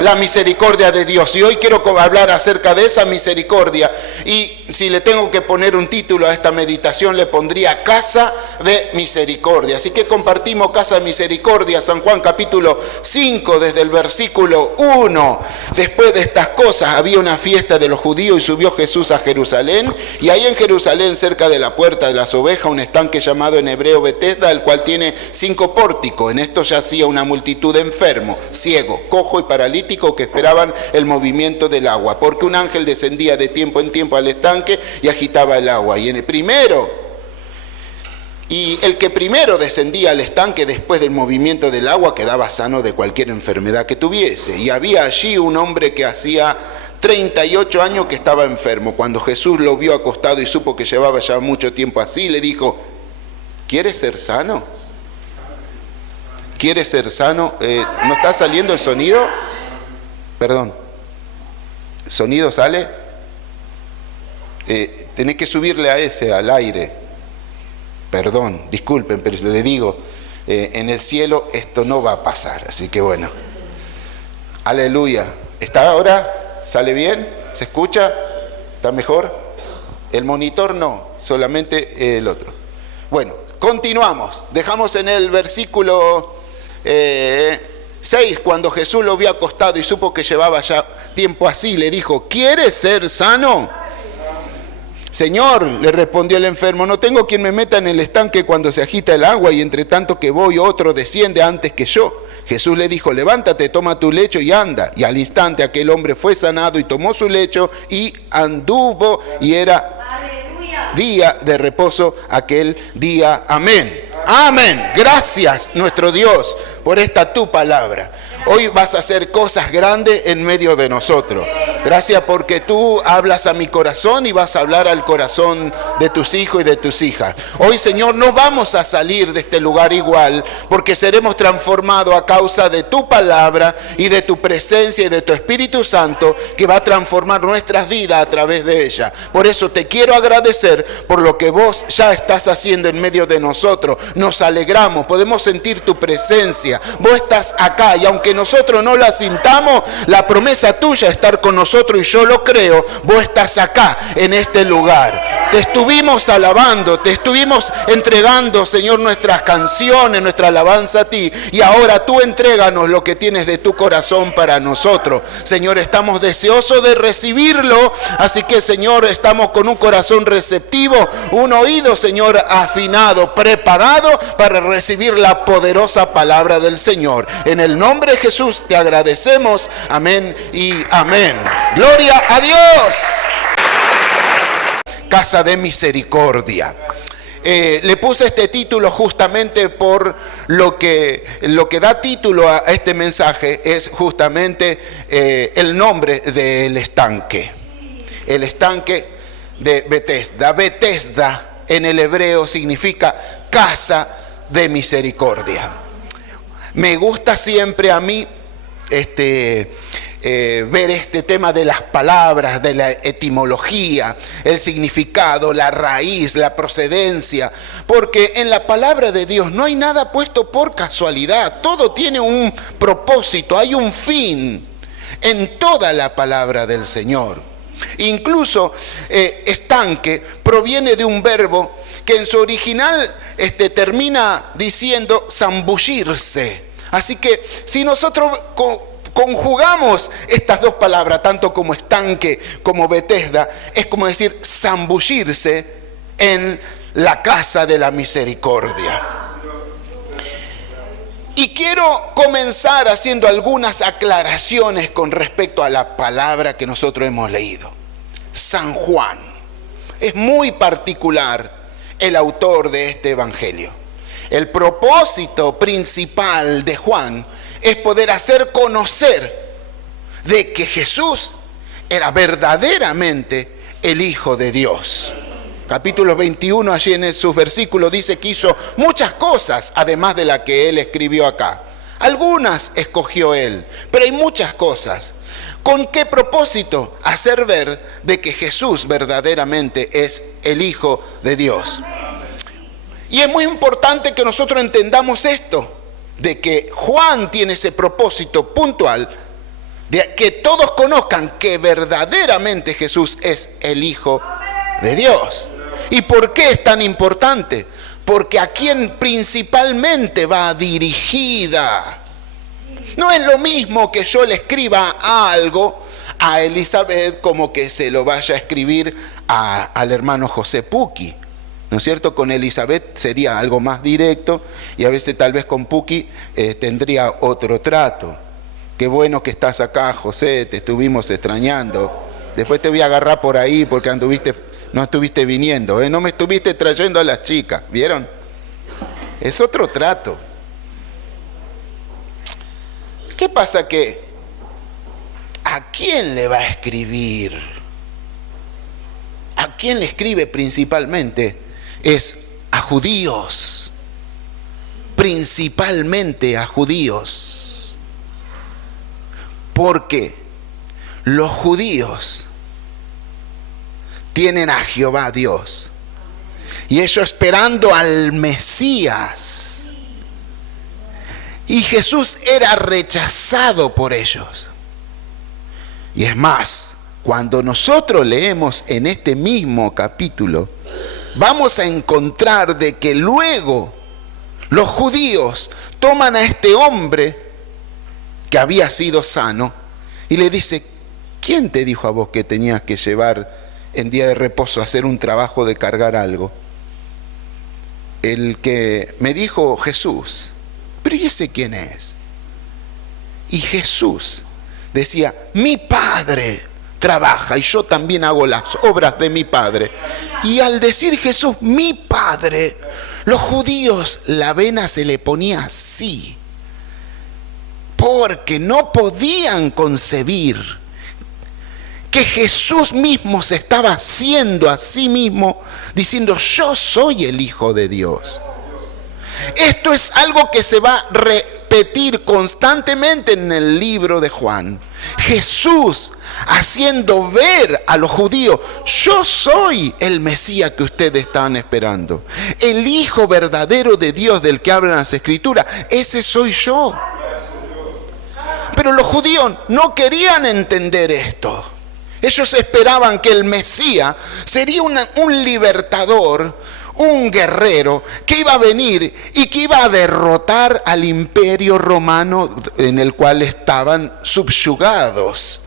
la misericordia de Dios. Y hoy quiero hablar acerca de esa misericordia. Y si le tengo que poner un título a esta meditación, le pondría Casa de Misericordia. Así que compartimos Casa de Misericordia, San Juan capítulo 5, desde el versículo 1. Después de estas cosas había una fiesta de los judíos y subió Jesús a Jerusalén. Y ahí en Jerusalén, cerca de la puerta de las ovejas, un estanque llamado en hebreo Betesda, el cual tiene 5 pórticos. En esto yacía una multitud de enfermos, ciegos, cojos y paralíticos, que esperaban el movimiento del agua, porque un ángel descendía de tiempo en tiempo al estanque y agitaba el agua. Y el que primero descendía al estanque después del movimiento del agua quedaba sano de cualquier enfermedad que tuviese. Y había allí un hombre que hacía 38 años que estaba enfermo. Cuando Jesús lo vio acostado y supo que llevaba ya mucho tiempo así, le dijo: ¿quieres ser sano? ¿Quieres ser sano? ¿No está saliendo el sonido? Perdón. ¿El sonido sale? Tenés que subirle a ese, al aire. Perdón, disculpen, pero le digo, en el cielo esto no va a pasar. Así que bueno. Aleluya. ¿Está ahora? ¿Sale bien? ¿Se escucha? ¿Está mejor? El monitor no, solamente el otro. Bueno, continuamos. Dejamos en el versículo 6, cuando Jesús lo vio acostado y supo que llevaba ya tiempo así, le dijo: ¿quieres ser sano? Señor, le respondió el enfermo, no tengo quien me meta en el estanque cuando se agita el agua, y entre tanto que voy otro desciende antes que yo. Jesús le dijo: levántate, toma tu lecho y anda. Y al instante aquel hombre fue sanado y tomó su lecho y anduvo, y era día de reposo aquel día. Amén. Amén. Gracias, nuestro Dios, por esta tu palabra. Hoy vas a hacer cosas grandes en medio de nosotros. Gracias porque tú hablas a mi corazón y vas a hablar al corazón de tus hijos y de tus hijas. Hoy, Señor, no vamos a salir de este lugar igual, porque seremos transformados a causa de tu palabra y de tu presencia y de tu Espíritu Santo, que va a transformar nuestras vidas a través de ella. Por eso te quiero agradecer por lo que vos ya estás haciendo en medio de nosotros. Nos alegramos, podemos sentir tu presencia. Vos estás acá, y aunque nosotros no la sintamos, la promesa tuya es estar con nosotros, y yo lo creo. Vos estás acá en este lugar. Te estuvimos alabando, te estuvimos entregando, Señor, nuestras canciones, nuestra alabanza a ti, y ahora tú entréganos lo que tienes de tu corazón para nosotros. Señor, estamos deseosos de recibirlo, así que, Señor, estamos con un corazón receptivo, un oído, Señor, afinado, preparado para recibir la poderosa palabra del Señor. En el nombre de Jesús te agradecemos. Amén y amén. Gloria a Dios. Casa de Misericordia. Le puse este título justamente por lo que da título a este mensaje es justamente el nombre del estanque. El estanque de Betesda. Betesda en el hebreo significa casa de misericordia. Me gusta siempre a mí ver este tema de las palabras, de la etimología, el significado, la raíz, la procedencia, porque en la palabra de Dios no hay nada puesto por casualidad, todo tiene un propósito, hay un fin en toda la palabra del Señor. Incluso estanque proviene de un verbo que en su original termina diciendo zambullirse. Así que si nosotros conjugamos estas dos palabras, tanto como estanque como Betesda, es como decir zambullirse en la casa de la misericordia. Y quiero comenzar haciendo algunas aclaraciones con respecto a la palabra que nosotros hemos leído. San Juan. Es muy particular el autor de este evangelio. El propósito principal de Juan es poder hacer conocer de que Jesús era verdaderamente el Hijo de Dios. Capítulo 21, allí en sus versículos dice que hizo muchas cosas, además de la que él escribió acá. Algunas escogió él, pero hay muchas cosas. ¿Con qué propósito? Hacer ver de que Jesús verdaderamente es el Hijo de Dios. Y es muy importante que nosotros entendamos esto, de que Juan tiene ese propósito puntual de que todos conozcan que verdaderamente Jesús es el Hijo de Dios. ¿Y por qué es tan importante? Porque a quien principalmente va dirigida. No es lo mismo que yo le escriba algo a Elizabeth como que se lo vaya a escribir al hermano José Puki, ¿no es cierto? Con Elizabeth sería algo más directo y a veces tal vez con Puki tendría otro trato. Qué bueno que estás acá, José, te estuvimos extrañando. Después te voy a agarrar por ahí porque no estuviste viniendo, no me estuviste trayendo a las chicas, ¿vieron? Es otro trato. ¿Qué pasa que a quién le va a escribir? ¿A quién le escribe principalmente? Es a judíos, principalmente a judíos, porque los judíos tienen a Jehová Dios y ellos esperando al Mesías. Y Jesús era rechazado por ellos. Y es más, cuando nosotros leemos en este mismo capítulo, vamos a encontrar de que luego los judíos toman a este hombre que había sido sano y le dice, ¿quién te dijo a vos que tenías que llevar en día de reposo a hacer un trabajo de cargar algo? El que me dijo Jesús. Pero ¿y ese quién es? Y Jesús decía, mi Padre trabaja y yo también hago las obras de mi Padre. Y al decir Jesús, mi Padre, los judíos la vena se le ponía así, porque no podían concebir que Jesús mismo se estaba haciendo a sí mismo, diciendo, yo soy el Hijo de Dios. Esto es algo que se va a repetir constantemente en el libro de Juan. Jesús haciendo ver a los judíos, yo soy el Mesías que ustedes estaban esperando. El Hijo verdadero de Dios del que hablan las Escrituras, ese soy yo. Pero los judíos no querían entender esto. Ellos esperaban que el Mesías sería un libertador, un guerrero que iba a venir y que iba a derrotar al imperio romano en el cual estaban subyugados.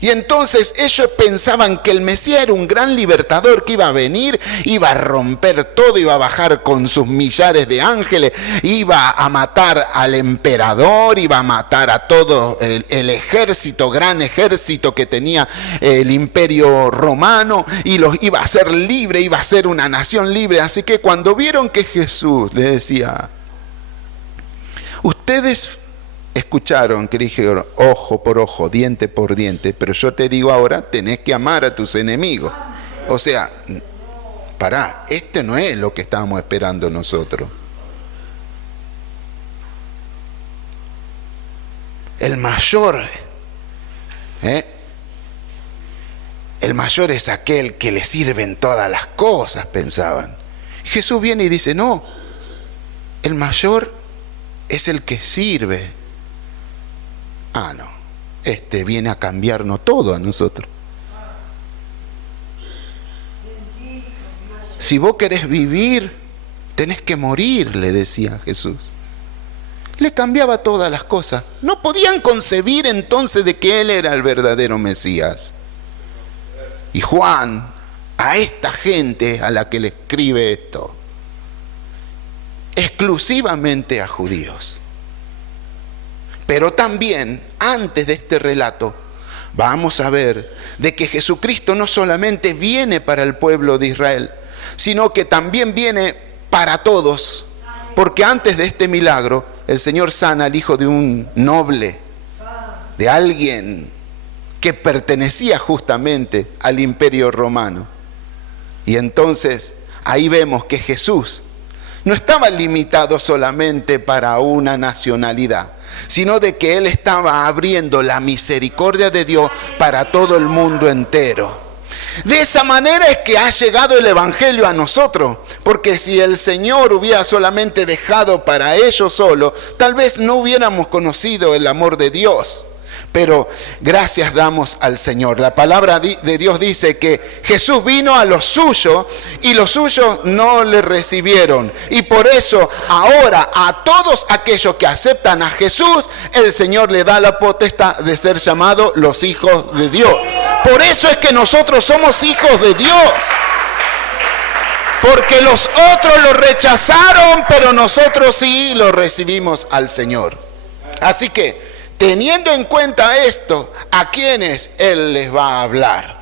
Y entonces ellos pensaban que el Mesías era un gran libertador que iba a venir, iba a romper todo, iba a bajar con sus millares de ángeles, iba a matar al emperador, iba a matar a todo el ejército, gran ejército que tenía el imperio romano, y los iba a hacer libre, iba a ser una nación libre. Así que cuando vieron que Jesús les decía, ustedes escucharon que dijeron ojo por ojo, diente por diente, pero yo te digo ahora, tenés que amar a tus enemigos. O sea, pará, este no es lo que estábamos esperando nosotros. El mayor es aquel que le sirven todas las cosas, pensaban. Jesús viene y dice, no, el mayor es el que sirve. Ah, no, este viene a cambiarnos todo a nosotros. Si vos querés vivir, tenés que morir, le decía Jesús. Le cambiaba todas las cosas. No podían concebir entonces de que Él era el verdadero Mesías. Y Juan, a esta gente a la que le escribe esto, exclusivamente a judíos. Pero también, antes de este relato, vamos a ver de que Jesucristo no solamente viene para el pueblo de Israel, sino que también viene para todos. Porque antes de este milagro, el Señor sana al hijo de un noble, de alguien que pertenecía justamente al imperio romano. Y entonces, ahí vemos que Jesús no estaba limitado solamente para una nacionalidad, sino de que Él estaba abriendo la misericordia de Dios para todo el mundo entero. De esa manera es que ha llegado el Evangelio a nosotros, porque si el Señor hubiera solamente dejado para ellos solo, tal vez no hubiéramos conocido el amor de Dios. Pero gracias damos al Señor. La palabra de Dios dice que Jesús vino a los suyos y los suyos no le recibieron. Y por eso ahora a todos aquellos que aceptan a Jesús, el Señor le da la potestad de ser llamados los hijos de Dios. Por eso es que nosotros somos hijos de Dios. Porque los otros lo rechazaron, pero nosotros sí lo recibimos al Señor. Así que, teniendo en cuenta esto, ¿a quiénes Él les va a hablar?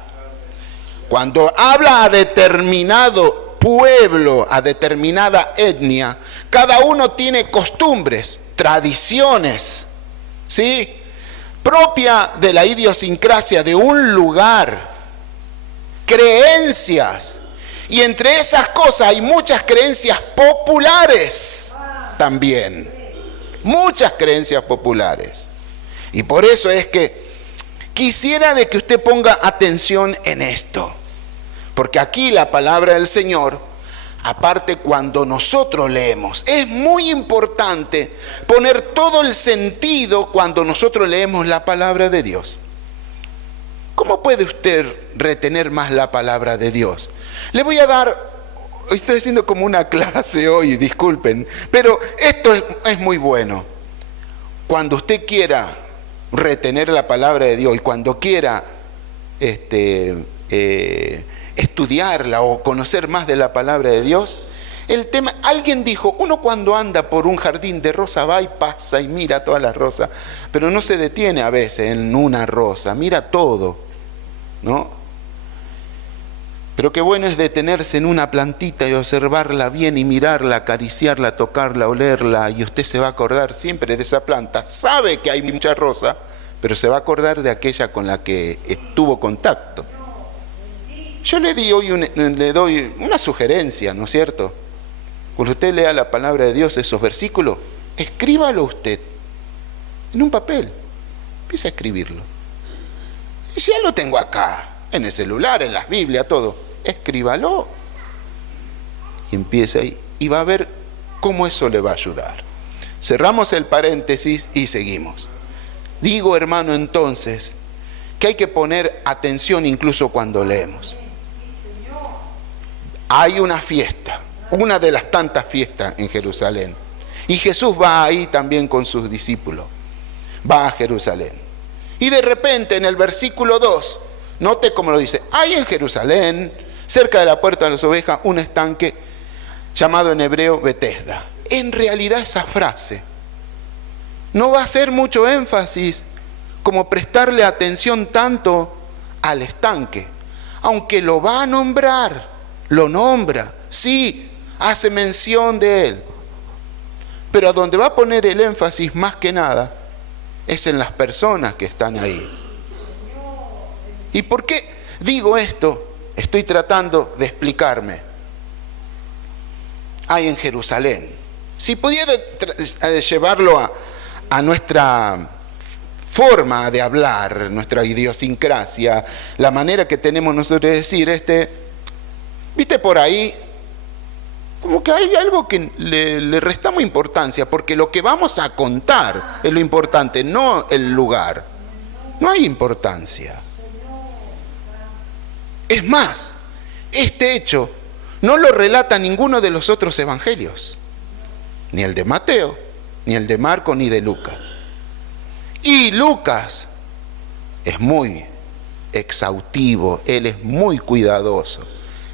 Cuando habla a determinado pueblo, a determinada etnia, cada uno tiene costumbres, tradiciones, ¿sí? Propia de la idiosincrasia de un lugar, creencias. Y entre esas cosas hay muchas creencias populares también. Muchas creencias populares. Y por eso es que quisiera de que usted ponga atención en esto. Porque aquí la palabra del Señor, aparte cuando nosotros leemos, es muy importante poner todo el sentido cuando nosotros leemos la palabra de Dios. ¿Cómo puede usted retener más la palabra de Dios? Le voy a dar, estoy haciendo como una clase hoy, disculpen, pero esto es muy bueno. Cuando usted quiera retener la palabra de Dios y cuando quiera estudiarla o conocer más de la palabra de Dios, el tema, alguien dijo, uno cuando anda por un jardín de rosa va y pasa y mira todas las rosas, pero no se detiene a veces en una rosa, mira todo, ¿no? Pero qué bueno es detenerse en una plantita y observarla bien y mirarla, acariciarla, tocarla, olerla, y usted se va a acordar siempre de esa planta. Sabe que hay mucha rosa, pero se va a acordar de aquella con la que tuvo contacto. Yo le doy una sugerencia, ¿no es cierto? Cuando usted lea la palabra de Dios, esos versículos, escríbalo usted en un papel. Empieza a escribirlo. Y si ya lo tengo acá, en el celular, en las Biblias, todo, escríbalo. Y empieza ahí. Y va a ver cómo eso le va a ayudar. Cerramos el paréntesis y seguimos. Digo, hermano, entonces, que hay que poner atención incluso cuando leemos. Hay una fiesta, una de las tantas fiestas en Jerusalén. Y Jesús va ahí también con sus discípulos. Va a Jerusalén. Y de repente en el versículo 2, note cómo lo dice. Hay en Jerusalén, cerca de la puerta de las ovejas, un estanque llamado en hebreo Betesda. En realidad esa frase no va a hacer mucho énfasis como prestarle atención tanto al estanque. Aunque lo va a nombrar, lo nombra, sí, hace mención de él. Pero a donde va a poner el énfasis más que nada es en las personas que están ahí. ¿Y por qué digo esto? Estoy tratando de explicarme. Hay en Jerusalén. Si pudiera llevarlo a nuestra forma de hablar, nuestra idiosincrasia, la manera que tenemos nosotros de decir, viste por ahí, como que hay algo que le restamos importancia, porque lo que vamos a contar es lo importante, no el lugar. No hay importancia. Es más, este hecho no lo relata ninguno de los otros evangelios, ni el de Mateo, ni el de Marcos, ni de Lucas. Y Lucas es muy exhaustivo, él es muy cuidadoso.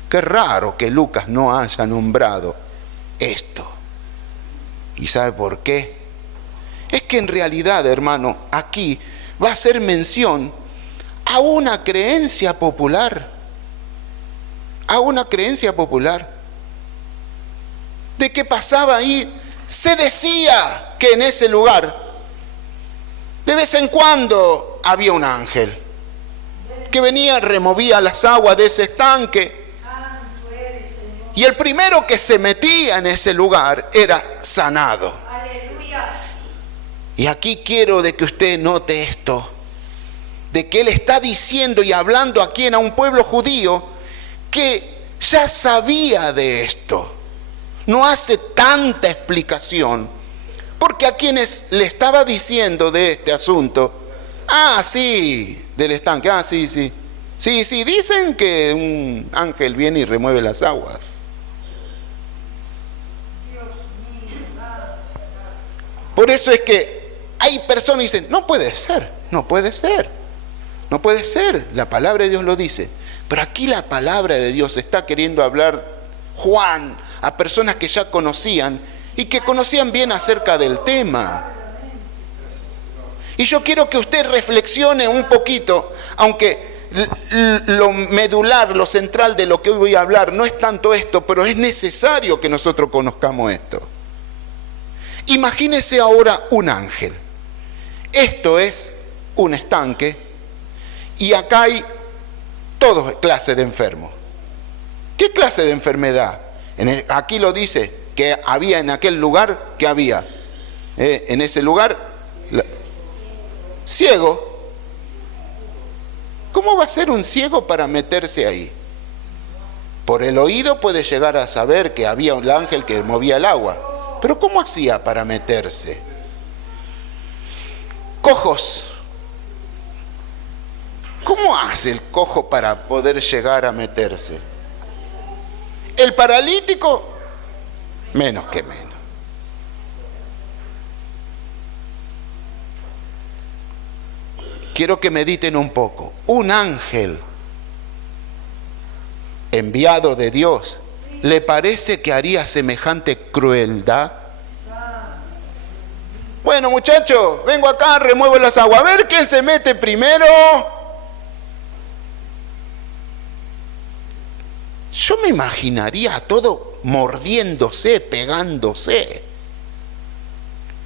Qué raro que Lucas no haya nombrado esto. ¿Y sabe por qué? Es que en realidad, hermano, aquí va a hacer mención a una creencia popular. A una creencia popular. De que pasaba ahí, se decía que en ese lugar, de vez en cuando había un ángel que venía, removía las aguas de ese estanque. Y el primero que se metía en ese lugar era sanado. Aleluya. Y aquí quiero de que usted note esto, de que él está diciendo y hablando aquí a un pueblo judío que ya sabía de esto. No hace tanta explicación, porque a quienes le estaba diciendo de este asunto Ah, sí, del estanque. Ah, sí, sí. Sí, sí, dicen que un ángel viene y remueve las aguas. Por eso es que hay personas que dicen, no puede ser, no puede ser, no puede ser. La palabra de Dios lo dice. Pero aquí la palabra de Dios está queriendo hablar Juan a personas que ya conocían y que conocían bien acerca del tema. Y yo quiero que usted reflexione un poquito, aunque lo medular, lo central de lo que hoy voy a hablar no es tanto esto, pero es necesario que nosotros conozcamos esto. Imagínese ahora un ángel. Esto es un estanque y acá hay toda clase de enfermos. ¿Qué clase de enfermedad? Aquí lo dice, que había en aquel lugar, que había en ese lugar, ciego. ¿Cómo va a ser un ciego para meterse ahí? Por el oído puede llegar a saber que había un ángel que movía el agua, pero ¿cómo hacía para meterse? Cojos. ¿Cómo hace el cojo para poder llegar a meterse? El paralítico, menos que menos. Quiero que mediten un poco. Un ángel enviado de Dios, ¿le parece que haría semejante crueldad? Bueno, muchachos, vengo acá, remuevo las aguas. A ver quién se mete primero. Yo me imaginaría a todo mordiéndose, pegándose,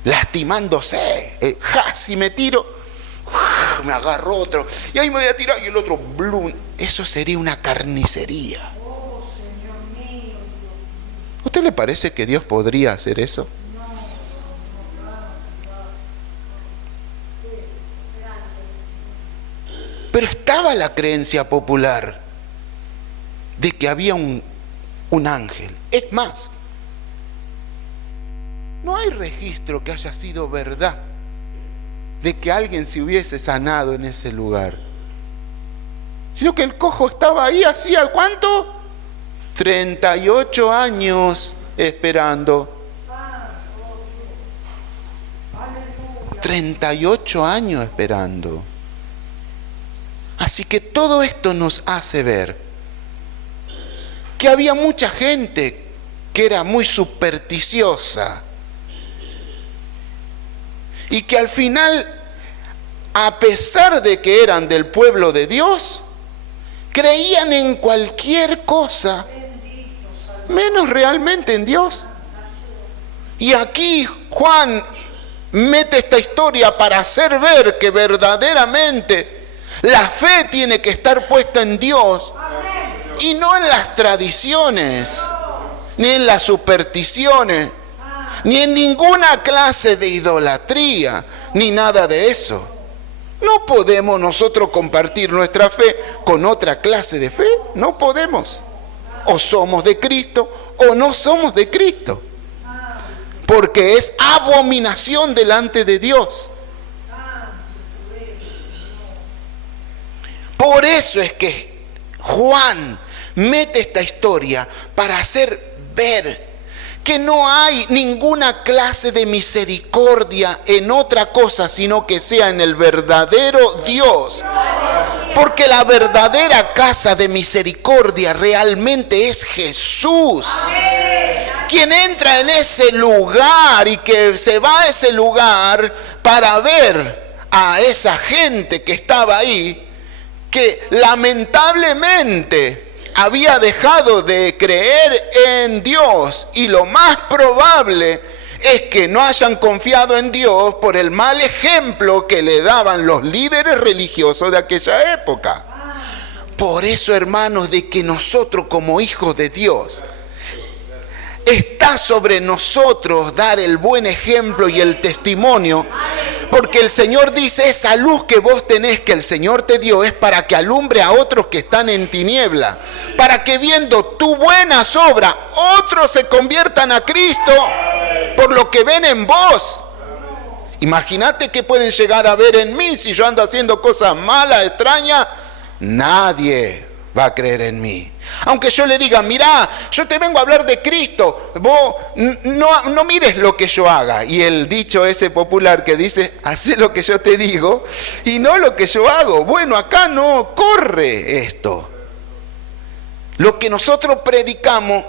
lastimándose. Si me tiro, me agarro otro. Y ahí me voy a tirar y el otro, blum. Eso sería una carnicería. ¿A usted le parece que Dios podría hacer eso? Pero estaba la creencia popular de que había un ángel. Es más, no hay registro que haya sido verdad de que alguien se hubiese sanado en ese lugar, sino que el cojo estaba ahí hacía ¿cuánto? 38 años esperando. 38 años esperando. Así que todo esto nos hace ver que había mucha gente que era muy supersticiosa y que al final, a pesar de que eran del pueblo de Dios, creían en cualquier cosa, menos realmente en Dios. Y aquí Juan mete esta historia para hacer ver que verdaderamente la fe tiene que estar puesta en Dios y no en las tradiciones, ni en las supersticiones, ni en ninguna clase de idolatría, ni nada de eso. No podemos nosotros compartir nuestra fe con otra clase de fe, no podemos. O somos de Cristo o no somos de Cristo, porque es abominación delante de Dios. Por eso es que Juan mete esta historia para hacer ver que no hay ninguna clase de misericordia en otra cosa, sino que sea en el verdadero Dios. Porque la verdadera casa de misericordia realmente es Jesús. Quien entra en ese lugar y que se va a ese lugar para ver a esa gente que estaba ahí, que lamentablemente había dejado de creer en Dios, y lo más probable es que no hayan confiado en Dios por el mal ejemplo que le daban los líderes religiosos de aquella época. Por eso, hermanos, de que nosotros como hijos de Dios, está sobre nosotros dar el buen ejemplo y el testimonio, porque el Señor dice, esa luz que vos tenés, que el Señor te dio, es para que alumbre a otros que están en tiniebla, para que viendo tu buenas obras, otros se conviertan a Cristo por lo que ven en vos. Imagínate qué pueden llegar a ver en mí si yo ando haciendo cosas malas, extrañas. Nadie va a creer en mí. Aunque yo le diga, mirá, yo te vengo a hablar de Cristo, vos no mires lo que yo haga. Y el dicho ese popular que dice, hacé lo que yo te digo y no lo que yo hago. Bueno, acá no corre esto. Lo que nosotros predicamos,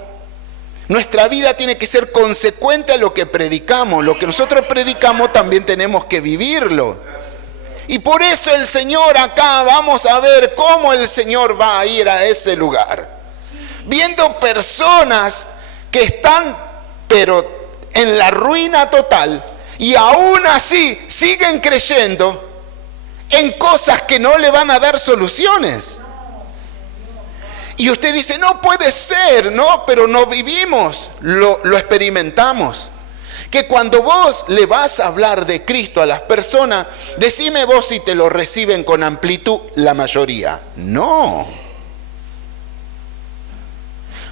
nuestra vida tiene que ser consecuente a lo que predicamos. Lo que nosotros predicamos también tenemos que vivirlo. Y por eso el Señor acá, vamos a ver cómo el Señor va a ir a ese lugar. Viendo personas que están, pero en la ruina total, y aún así siguen creyendo en cosas que no le van a dar soluciones. Y usted dice, no puede ser, no, pero no vivimos, lo experimentamos. Que cuando vos le vas a hablar de Cristo a las personas, decime vos si te lo reciben con amplitud la mayoría. No.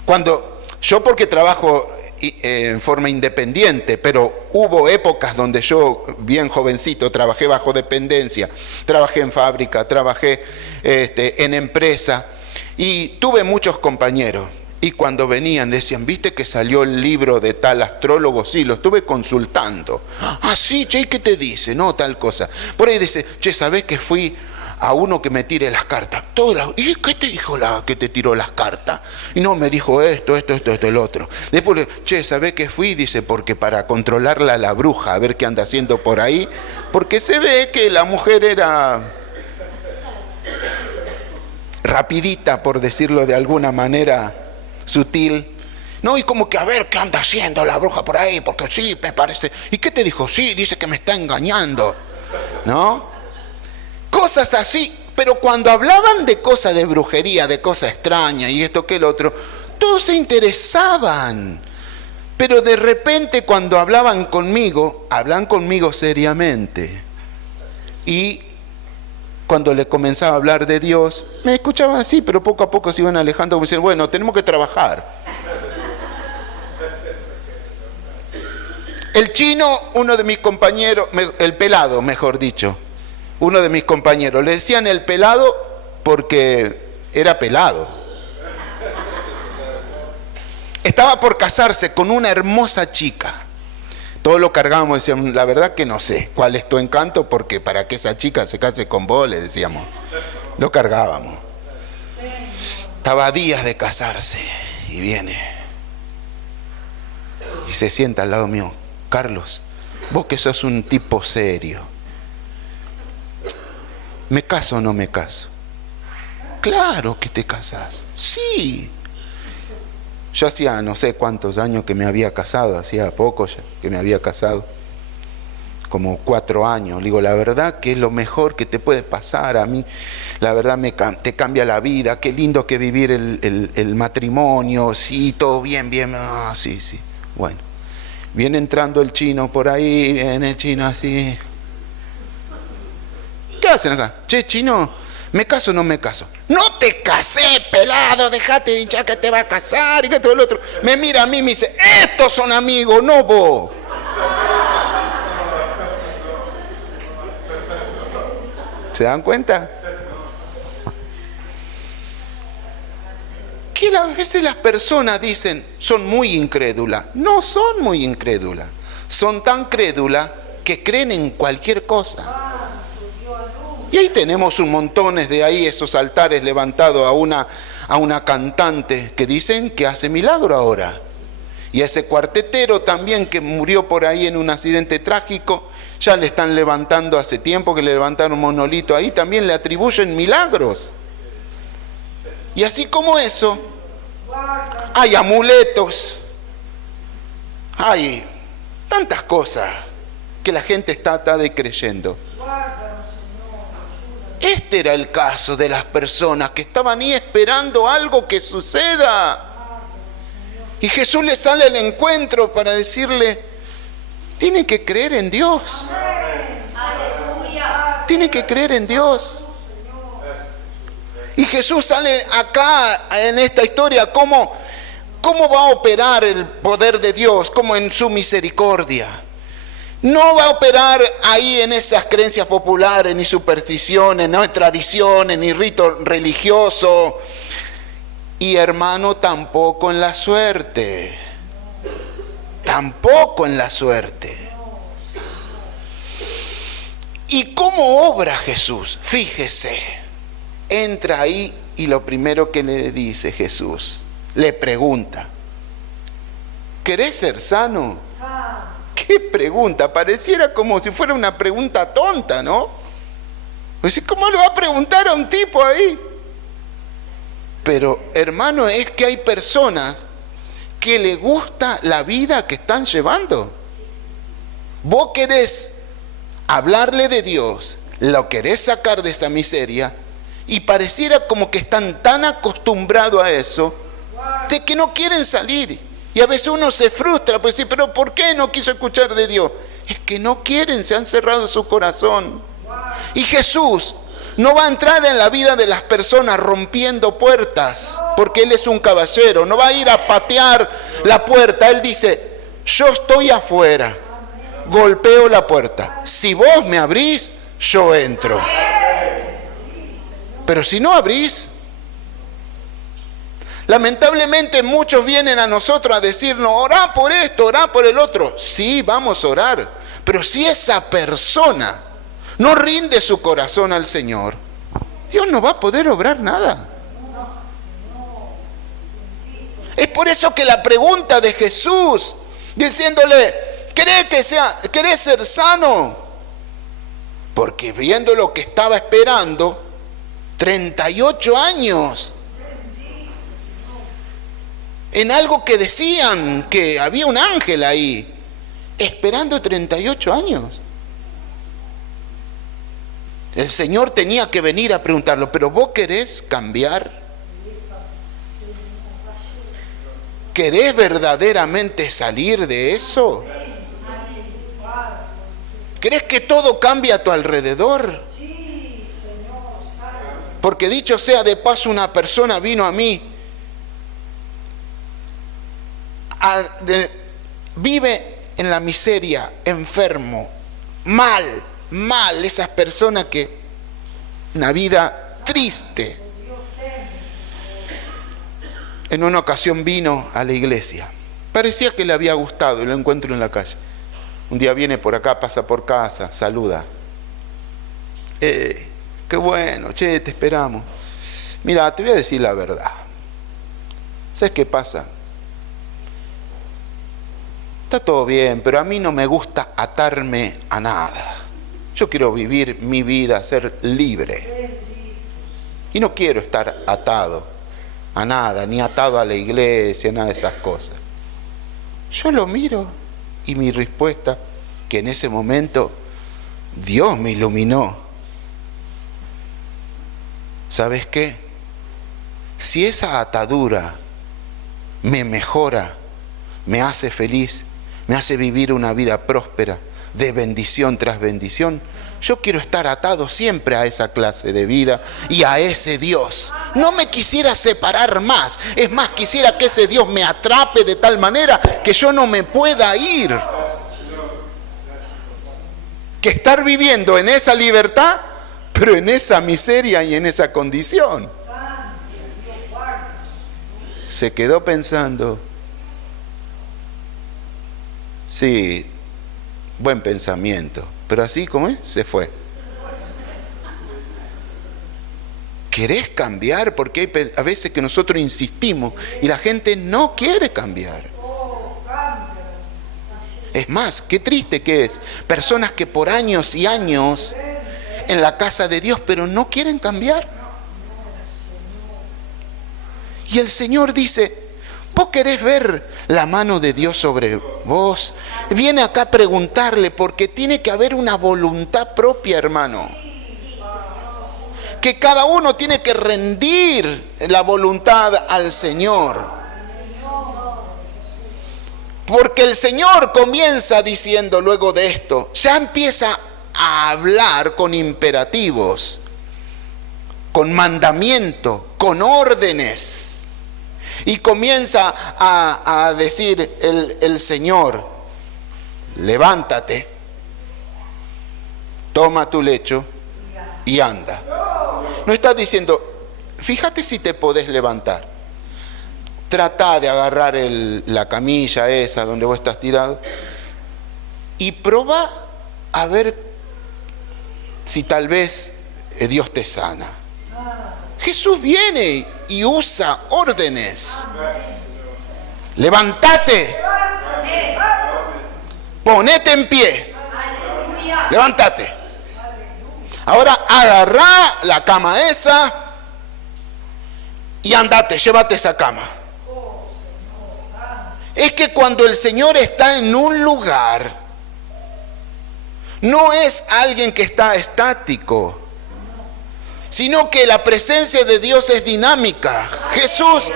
Cuando yo, porque trabajo en forma independiente, pero hubo épocas donde yo, bien jovencito, trabajé bajo dependencia, trabajé en fábrica, trabajé en empresa y tuve muchos compañeros. Y cuando venían decían, ¿viste que salió el libro de tal astrólogo? Sí, lo estuve consultando. Ah, sí, che, ¿qué te dice? No, tal cosa. Por ahí dice, che, ¿sabés que fui a uno que me tire las cartas? ¿Y qué te dijo la que te tiró las cartas? Y no, me dijo esto, el otro. Después, che, ¿sabés que fui? Dice, porque para controlarla la bruja, a ver qué anda haciendo por ahí. Porque se ve que la mujer era rapidita, por decirlo de alguna manera sutil, no, y como que a ver qué anda haciendo la bruja por ahí, porque sí, me parece. ¿Y qué te dijo? Sí, dice que me está engañando, ¿no? Cosas así, pero cuando hablaban de cosas de brujería, de cosas extrañas y esto que el otro, todos se interesaban. Pero de repente cuando hablan conmigo seriamente. Y cuando le comenzaba a hablar de Dios, me escuchaban así, pero poco a poco se iban alejando, como diciendo, bueno, tenemos que trabajar. El chino, uno de mis compañeros, el pelado, mejor dicho, uno de mis compañeros, le decían el pelado porque era pelado. Estaba por casarse con una hermosa chica. Todos lo cargábamos, decíamos, la verdad que no sé cuál es tu encanto, porque para que esa chica se case con vos, le decíamos. Lo cargábamos. Estaba a días de casarse y viene. Y se sienta al lado mío. Carlos, vos que sos un tipo serio, ¿me caso o no me caso? Claro que te casás. Sí. Yo hacía no sé cuántos años que me había casado, hacía poco ya que me había casado, como 4 años. Le digo, la verdad que es lo mejor que te puede pasar a mí, la verdad te cambia la vida, qué lindo que vivir el matrimonio, sí, todo bien, sí, bueno. Viene entrando el chino por ahí, viene el chino así. ¿Qué hacen acá? Che, chino, ¿me caso o no me caso? No te casé, pelado, dejate de hinchar que te va a casar y que todo el otro. Me mira a mí y me dice, estos son amigos, no vos. ¿Se dan cuenta? Que a veces las personas dicen, son muy incrédulas. No son muy incrédulas. Son tan crédulas que creen en cualquier cosa. Y ahí tenemos un montón de ahí, esos altares levantados a una cantante que dicen que hace milagro ahora. Y a ese cuartetero también que murió por ahí en un accidente trágico, ya le están levantando hace tiempo que le levantaron un monolito ahí, también le atribuyen milagros. Y así como eso, hay amuletos, hay tantas cosas que la gente está creyendo. Este era el caso de las personas que estaban ahí esperando algo que suceda. Y Jesús le sale al encuentro para decirle, tienen que creer en Dios. Tienen que creer en Dios. Y Jesús sale acá en esta historia, ¿cómo va a operar el poder de Dios? Como en su misericordia. No va a operar ahí en esas creencias populares, ni supersticiones, no tradiciones, ni rito religioso. Y hermano, tampoco en la suerte. Tampoco en la suerte. ¿Y cómo obra Jesús? Fíjese, entra ahí y lo primero que le dice Jesús, le pregunta, ¿querés ser sano? ¿Qué pregunta? Pareciera como si fuera una pregunta tonta, ¿no? Pues, ¿cómo le va a preguntar a un tipo ahí? Pero, hermano, es que hay personas que le gusta la vida que están llevando. Vos querés hablarle de Dios, lo querés sacar de esa miseria, y pareciera como que están tan acostumbrados a eso, de que no quieren salir. Y a veces uno se frustra, pues sí, pero ¿por qué no quiso escuchar de Dios? Es que no quieren, se han cerrado su corazón. Y Jesús no va a entrar en la vida de las personas rompiendo puertas, porque Él es un caballero, no va a ir a patear la puerta. Él dice, yo estoy afuera, golpeo la puerta, si vos me abrís, yo entro. Pero si no abrís, lamentablemente muchos vienen a nosotros a decirnos, orá por esto, orá por el otro. Sí, vamos a orar, pero si esa persona no rinde su corazón al Señor, Dios no va a poder obrar nada. Es por eso que la pregunta de Jesús, diciéndole, ¿querés ser sano? Porque viendo lo que estaba esperando, 38 años, en algo que decían que había un ángel ahí, esperando 38 años. El Señor tenía que venir a preguntarlo, ¿pero vos querés cambiar? ¿Querés verdaderamente salir de eso? ¿Querés que todo cambie a tu alrededor? Porque dicho sea de paso, una persona vino a mí, vive en la miseria, enfermo, mal, esas personas que una vida triste. En una ocasión vino a la iglesia, parecía que le había gustado y lo encuentro en la calle. Un día viene por acá, pasa por casa, saluda. Qué bueno, che, te esperamos. Mira, te voy a decir la verdad. ¿Sabes qué pasa? Está todo bien, pero a mí no me gusta atarme a nada. Yo quiero vivir mi vida, ser libre. Y no quiero estar atado a nada, ni atado a la iglesia, nada de esas cosas. Yo lo miro y mi respuesta, que en ese momento Dios me iluminó. ¿Sabes qué? Si esa atadura me mejora, me hace feliz, me hace vivir una vida próspera, de bendición tras bendición, yo quiero estar atado siempre a esa clase de vida y a ese Dios. No me quisiera separar más. Es más, quisiera que ese Dios me atrape de tal manera que yo no me pueda ir. Que estar viviendo en esa libertad, pero en esa miseria y en esa condición. Se quedó pensando. Sí, buen pensamiento, pero así como es, se fue. ¿Querés cambiar? Porque hay a veces que nosotros insistimos y la gente no quiere cambiar. Es más, qué triste que es. Personas que por años y años en la casa de Dios, pero no quieren cambiar. Y el Señor dice, ¿vos querés ver la mano de Dios sobre vos? Viene acá a preguntarle, porque tiene que haber una voluntad propia, hermano. Que cada uno tiene que rendir la voluntad al Señor. Porque el Señor comienza diciendo luego de esto, ya empieza a hablar con imperativos, con mandamiento, con órdenes. Y comienza a decir el Señor, levántate, toma tu lecho y anda. No está diciendo, fíjate si te podés levantar. Trata de agarrar la camilla esa donde vos estás tirado y proba a ver si tal vez Dios te sana. Jesús viene y usa órdenes. Levántate. Ponete en pie. Levántate. Ahora agarrá la cama esa y andate, llévate esa cama. Es que cuando el Señor está en un lugar, no es alguien que está estático, sino que la presencia de Dios es dinámica. Jesús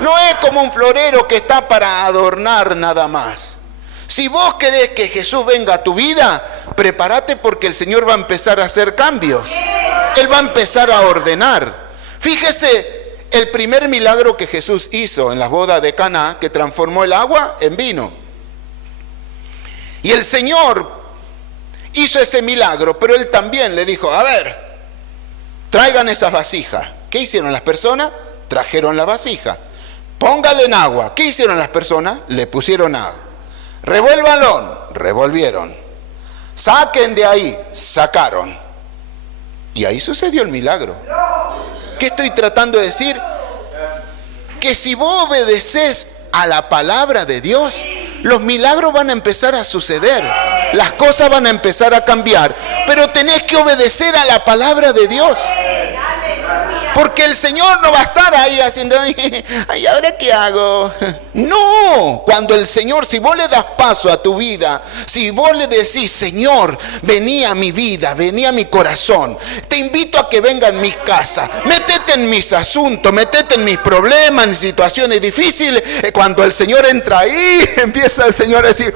no es como un florero que está para adornar nada más. Si vos querés que Jesús venga a tu vida, prepárate porque el Señor va a empezar a hacer cambios. Él va a empezar a ordenar. Fíjese el primer milagro que Jesús hizo en las bodas de Caná, que transformó el agua en vino. Y el Señor hizo ese milagro, pero Él también le dijo, a ver, traigan esas vasijas. ¿Qué hicieron las personas? Trajeron la vasija. Póngale en agua. ¿Qué hicieron las personas? Le pusieron agua. Revuélvanlo, revolvieron. Saquen de ahí, sacaron. Y ahí sucedió el milagro. ¿Qué estoy tratando de decir? Que si vos obedeces a la palabra de Dios, los milagros van a empezar a suceder. Las cosas van a empezar a cambiar. Pero tenés que obedecer a la palabra de Dios. Porque el Señor no va a estar ahí haciendo, ay, ¿ahora qué hago? No, cuando el Señor, si vos le das paso a tu vida, si vos le decís, Señor, vení a mi vida, vení a mi corazón, te invito a que venga en mi casa, metete en mis asuntos, metete en mis problemas, en situaciones difíciles. Cuando el Señor entra ahí, empieza el Señor a decir,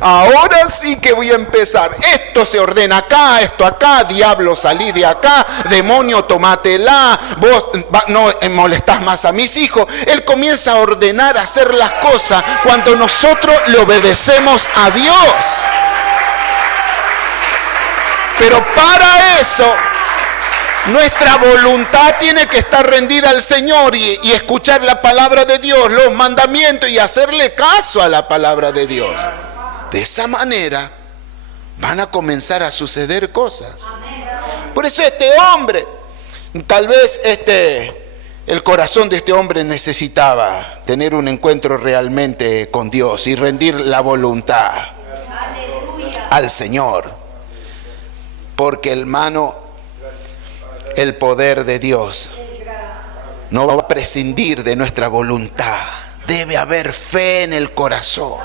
ahora sí que voy a empezar. Esto se ordena acá, esto acá, diablo salí de acá, demonio tomátela, vos no molestás más a mis hijos. Él comienza a ordenar, a hacer las cosas cuando nosotros le obedecemos a Dios. Pero para eso nuestra voluntad tiene que estar rendida al Señor y escuchar la palabra de Dios, los mandamientos y hacerle caso a la palabra de Dios. De esa manera van a comenzar a suceder cosas. Por eso este hombre, tal vez el corazón de este hombre necesitaba tener un encuentro realmente con Dios y rendir la voluntad al Señor. Porque, hermano, el poder de Dios no va a prescindir de nuestra voluntad. Debe haber fe en el corazón.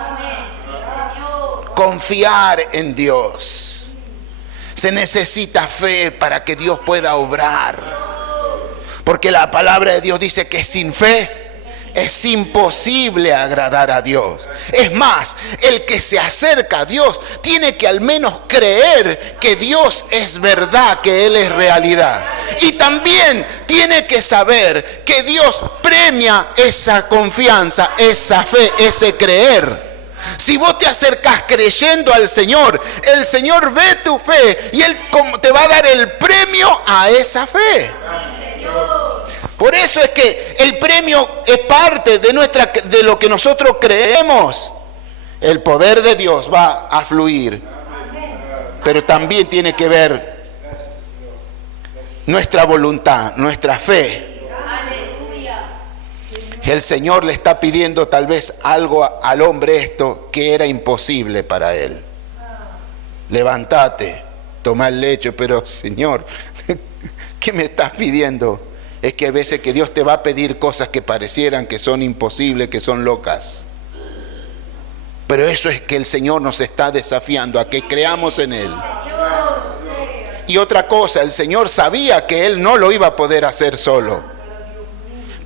Confiar en Dios. Se necesita fe para que Dios pueda obrar. Porque la palabra de Dios dice que sin fe es imposible agradar a Dios. Es más, el que se acerca a Dios tiene que al menos creer que Dios es verdad, que Él es realidad. Y también tiene que saber que Dios premia esa confianza, esa fe, ese creer. Si vos te acercás creyendo al Señor, el Señor ve tu fe y Él te va a dar el premio a esa fe. Por eso es que el premio es parte de lo que nosotros creemos. El poder de Dios va a fluir, pero también tiene que ver nuestra voluntad, nuestra fe. El Señor le está pidiendo tal vez algo al hombre esto que era imposible para él. Levántate, toma el lecho, pero Señor, ¿qué me estás pidiendo? Es que a veces que Dios te va a pedir cosas que parecieran que son imposibles, que son locas. Pero eso es que el Señor nos está desafiando a que creamos en Él. Y otra cosa, el Señor sabía que Él no lo iba a poder hacer solo.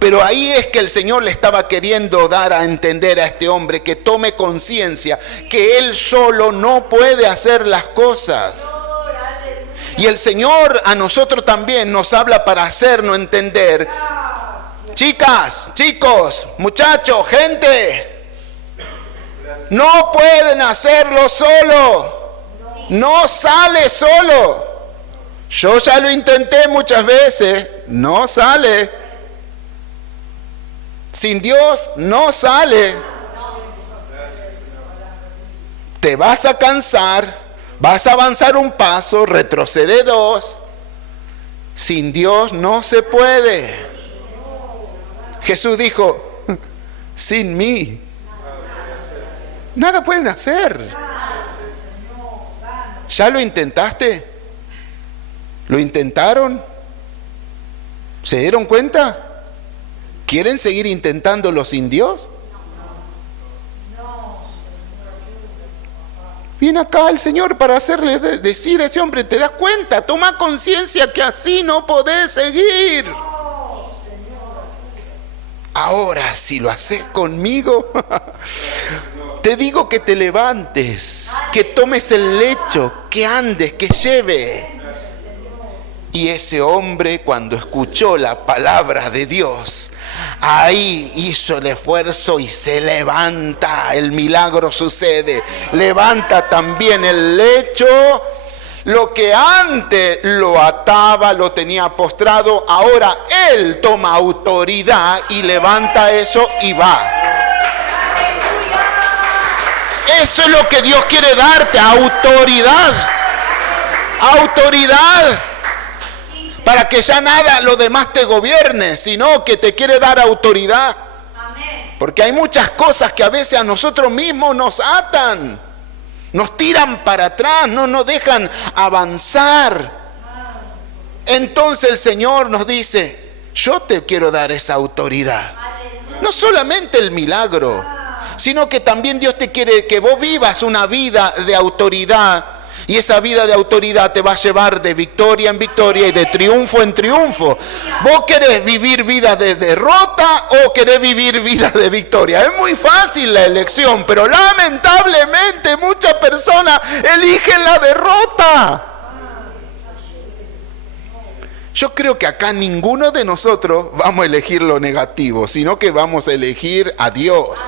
Pero ahí es que el Señor le estaba queriendo dar a entender a este hombre que tome conciencia que él solo no puede hacer las cosas. Y el Señor a nosotros también nos habla para hacernos entender. Chicas, chicos, muchachos, gente, no pueden hacerlo solo. no sale solo. Yo ya lo intenté muchas veces, no sale. Sin Dios no sale. Te vas a cansar, vas a avanzar un paso, retrocede dos. Sin Dios no se puede. Jesús dijo, sin mí nada pueden hacer. ¿Ya lo intentaste? ¿Lo intentaron? ¿Se dieron cuenta? ¿Quieren seguir intentándolo sin Dios? Viene acá el Señor para hacerle decir a ese hombre, ¿te das cuenta? Toma conciencia que así no podés seguir. Ahora, si lo haces conmigo, te digo que te levantes, que tomes el lecho, que andes, que lleve. Y ese hombre, cuando escuchó la palabra de Dios, ahí hizo el esfuerzo y se levanta. El milagro sucede. Levanta también el lecho. Lo que antes lo ataba, lo tenía postrado, ahora él toma autoridad y levanta eso y va. Eso es lo que Dios quiere darte, autoridad. Autoridad. Para que ya nada lo demás te gobierne, sino que te quiere dar autoridad. Porque hay muchas cosas que a veces a nosotros mismos nos atan, nos tiran para atrás, no nos dejan avanzar. Entonces el Señor nos dice, yo te quiero dar esa autoridad. No solamente el milagro, sino que también Dios te quiere que vos vivas una vida de autoridad. Y esa vida de autoridad te va a llevar de victoria en victoria y de triunfo en triunfo. ¿Vos querés vivir vida de derrota o querés vivir vida de victoria? Es muy fácil la elección, pero lamentablemente muchas personas eligen la derrota. Yo creo que acá ninguno de nosotros vamos a elegir lo negativo, sino que vamos a elegir a Dios.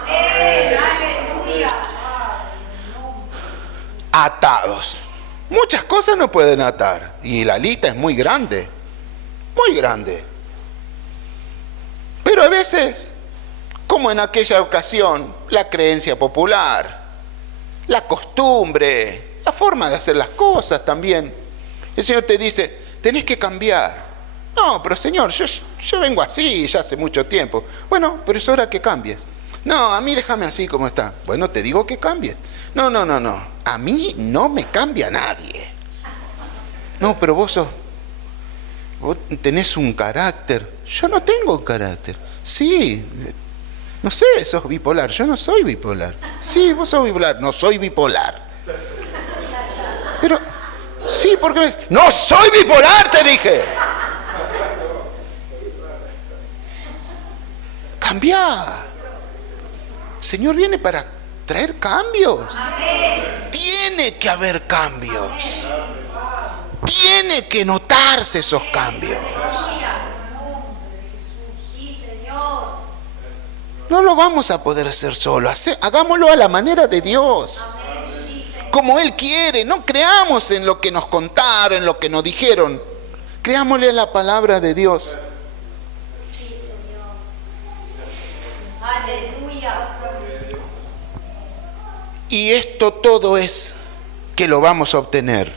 Atados. Muchas cosas no pueden atar y la lista es muy grande, muy grande. Pero a veces, como en aquella ocasión, la creencia popular, la costumbre, la forma de hacer las cosas también. El Señor te dice, tenés que cambiar. No, pero Señor, yo vengo así ya hace mucho tiempo. Bueno, pero es hora que cambies. No, a mí déjame así como está. Bueno, te digo que cambies. No. A mí no me cambia nadie. No, pero vos tenés un carácter. Yo no tengo un carácter. Sí, no sé, sos bipolar. Yo no soy bipolar. Sí, vos sos bipolar. No soy bipolar. Pero, sí, porque me... No soy bipolar, te dije. Cambia. El Señor viene para traer cambios. Tiene que haber cambios. Tiene que notarse esos cambios. No lo vamos a poder hacer solo. Hagámoslo a la manera de Dios. Como Él quiere. No creamos en lo que nos contaron, en lo que nos dijeron. Creámosle la palabra de Dios. Y esto todo es que lo vamos a obtener.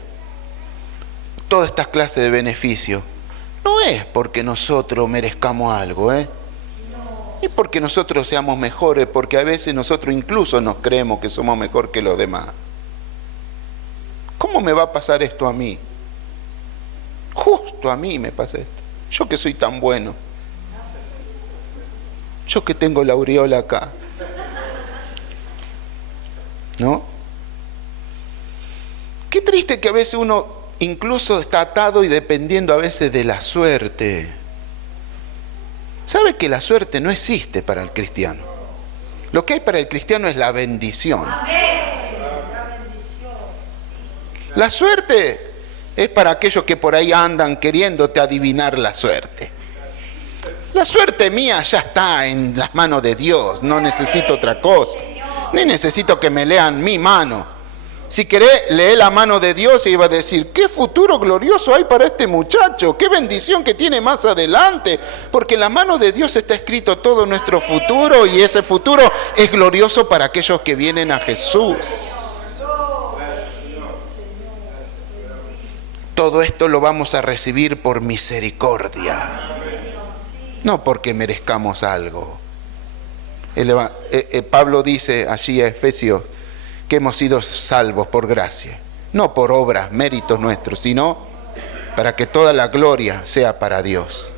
Todas estas clases de beneficios. No es porque nosotros merezcamos algo, ni porque nosotros seamos mejores, porque a veces nosotros incluso nos creemos que somos mejor que los demás. ¿Cómo me va a pasar esto a mí? Justo a mí me pasa esto. Yo que soy tan bueno. Yo que tengo la aureola acá. ¿No? Qué triste que a veces uno incluso está atado y dependiendo a veces de la suerte. ¿Sabe que la suerte no existe para el cristiano? Lo que hay para el cristiano es la bendición. La suerte es para aquellos que por ahí andan queriéndote adivinar la suerte. La suerte mía ya está en las manos de Dios, no necesito otra cosa. Ni necesito que me lean mi mano. Si querés, lee la mano de Dios y va a decir, qué futuro glorioso hay para este muchacho, qué bendición que tiene más adelante, porque en la mano de Dios está escrito todo nuestro futuro y ese futuro es glorioso para aquellos que vienen a Jesús. Todo esto lo vamos a recibir por misericordia, no porque merezcamos algo. Pablo dice allí a Efesios que hemos sido salvos por gracia, no por obras, méritos nuestros, sino para que toda la gloria sea para Dios.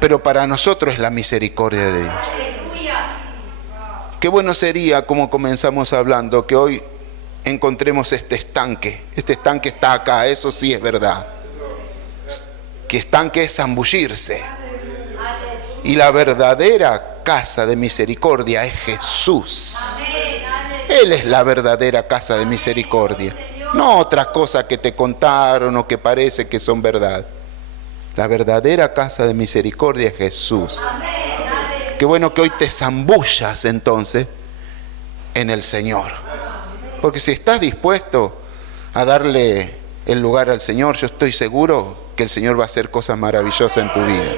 Pero para nosotros es la misericordia de Dios. Qué bueno sería, como comenzamos hablando, que hoy encontremos este estanque. Este estanque está acá, eso sí es verdad. Que estanque es zambullirse. Y la verdadera casa de misericordia es Jesús. Él es la verdadera casa de misericordia, no otra cosa que te contaron o que parece que son verdad. La verdadera casa de misericordia es Jesús. Qué bueno que hoy te zambullas entonces en el Señor, porque si estás dispuesto a darle el lugar al Señor, yo estoy seguro que el Señor va a hacer cosas maravillosas en tu vida.